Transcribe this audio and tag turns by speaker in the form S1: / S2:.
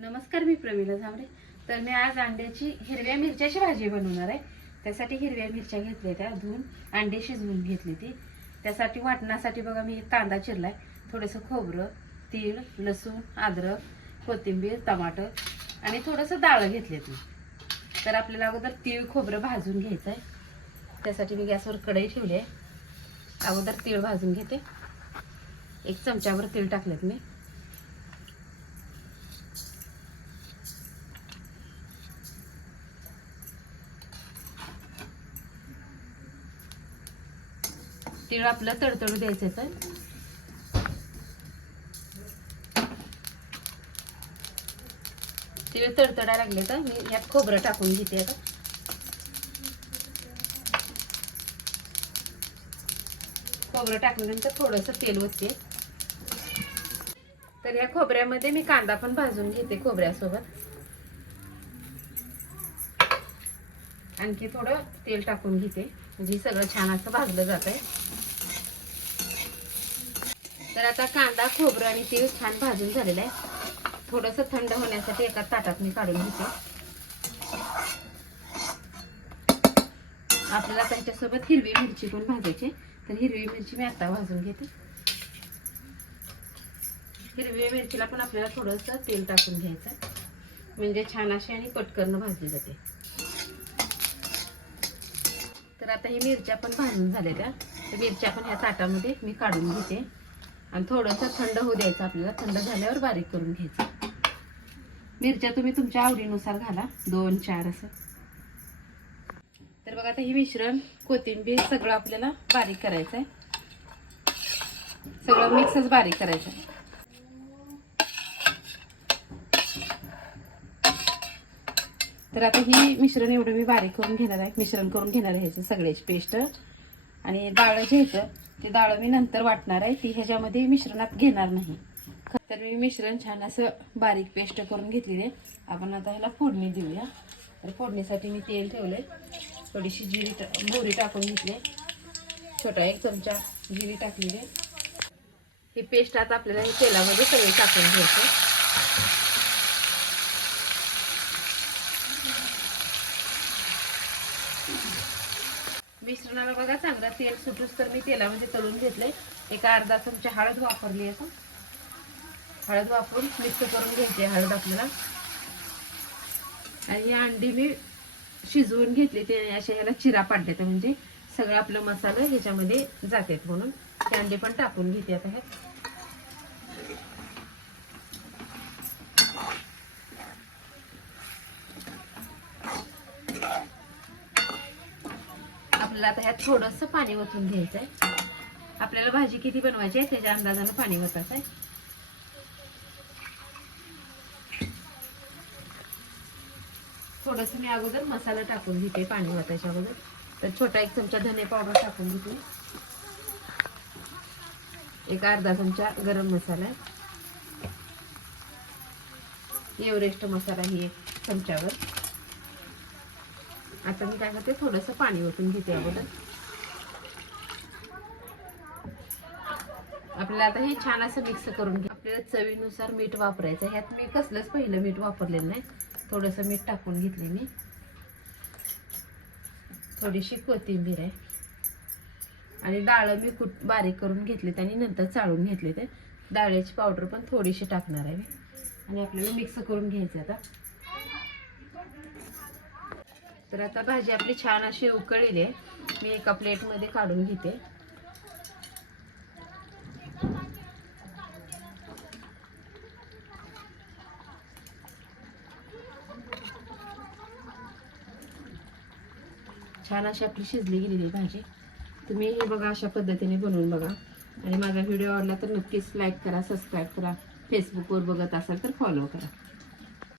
S1: नमस्कार मी प्रमिला झांबरे. तर मी आज अंड्याची हिरव्या मिरच्याची भाजी बनवणार आहे. त्यासाठी हिरव्या मिरच्या घेतल्या त्या धुवून अंडे शिजवून घेतली ती. त्यासाठी वाटण्यासाठी बघा मी कांदा चिरलाय. थोडंसं खोबरं तीळ लसूण अद्रक कोथिंबीर टमाटर आणि थोडंसं डाळं घेतली ती. तर आपल्याला अगोदर तीळ खोबरं भाजून घ्यायचं आहे त्यासाठी मी गॅसवर कढई ठेवली आहे. अगोदर तीळ भाजून घेते. एक चमच्यावर तीळ टाकलेत मी. तीळ आपलं तडतडू द्यायचं तर. तीळ तडतडा लागले तर मी यात खोबरं टाकून घेते आता. खोबरं टाकल्यानंतर थोडंसं तेल होते तर या खोबऱ्यामध्ये मी कांदा पण भाजून घेते खोबऱ्यासोबत. आणखी थोडं तेल टाकून घेते. म्हणजे सगळं छान असं भाजलं जात आहे तर आता कांदा खोबरं आणि तेल छान भाजून झालेलं आहे. थोडंसं थंड होण्यासाठी एका ताटात मी काढून घेते. आपल्याला त्यांच्यासोबत हिरवी मिरची पण भाजायची तर हिरवी मिरची मी आता भाजून घेते. हिरवी मिरचीला पण आपल्याला थोडंसं तेल टाकून घ्यायचं म्हणजे छान अशी आणि पटकन भाजली जाते. तर आता ही मिरच्या पण भाजून झालेल्या. तर मिरच्या पण ह्या ताटामध्ये मी काढून घेते. आणि थोडंसं थंड होऊ द्यायचं आपल्याला. थंड झाल्यावर बारीक करून घ्यायचं. मिरच्या तुम्ही तुमच्या आवडीनुसार घाला. दोन चार असं. तर बघा आता हे मिश्रण कोथिंबीर सगळं आपल्याला बारीक करायचं आहे सगळं मिक्सच बारीक करायचं आहे तर आता ही मिश्रण एवढं मी बारीक करून घेणार आहे. मिश्रण करून घेणार आहे ह्याची सगळ्याची पेस्ट. आणि डाळ जे येतं ते डाळ मी नंतर वाटणार आहे. ती ह्याच्यामध्ये मिश्रणात घेणार नाही. तर मी मिश्रण छान असं बारीक पेस्ट करून घेतलेली आहे. आपण आता ह्याला फोडणी देऊया. तर फोडणीसाठी मी तेल ठेवले थोडीशी जिरी टा- मोहरी टाकून घेतली छोटा एक चमचा जिरी टाकलेली आहे. ही पेस्ट आता आपल्याला हे तेलामध्ये सगळी टाकून घ्यायचं मिश्रणाला बघा चांगला तेल सुटूस तर मी तेलामध्ये तळून घेतले एका अर्धा चमचा हळद वापरली आहे हळद वापरून मिक्स करून घ्यायची हळद आपल्याला. आणि ही अंडी मी शिजवून घेतली ते अशा ह्याला चिरा पाडले म्हणजे सगळं आपलं मसाला ह्याच्यामध्ये जातात म्हणून. ते अंडी पण टाकून घेते आता हे आपल्याला आता ह्यात थोडंसं पाणी ओतून घ्यायचं आहे आपल्याला भाजी किती बनवायची आहे त्याच्या अंदाजानं पाणी ओतायचं आहे थोडंसं मी अगोदर मसाला टाकून घेते पाणी ओतायच्या अगोदर. तर छोटा एक चमचा धने पावडर टाकून घेते. एक अर्धा चमचा गरम मसाला आहे. एव्हरेस्ट मसाला ही एक चमच्यावर आता मी काय करते थोडंसं पाणी ओतून घेते अगोदर. आपल्याला आता हे छान असं मिक्स करून घे. आपल्याला चवीनुसार मीठ वापरायचं ह्यात मी कसलंच पहिलं मीठ वापरलेलं नाही. थोडंसं मीठ टाकून घेतले मी. थोडीशी कोथिंबीर आहे. आणि डाळ मी कुट बारीक करून घेतलीत आणि नंतर चाळून घेतले ते डाळ्याची पावडर पण थोडीशी टाकणार आहे मी. आणि आपल्याला मिक्स करून घ्यायचं आता. तर आता भाजी आपली छान अशी उकळली. आहे मी एका प्लेटमध्ये काढून घेते. छान अशी आपली शिजली गेलेली आहे भाजी. तुम्ही हे बघा अशा पद्धतीने बनवून बघा. आणि माझा व्हिडिओ आवडला तर नक्कीच लाईक करा सबस्क्राईब करा. फेसबुकवर बघत असाल तर फॉलो करा.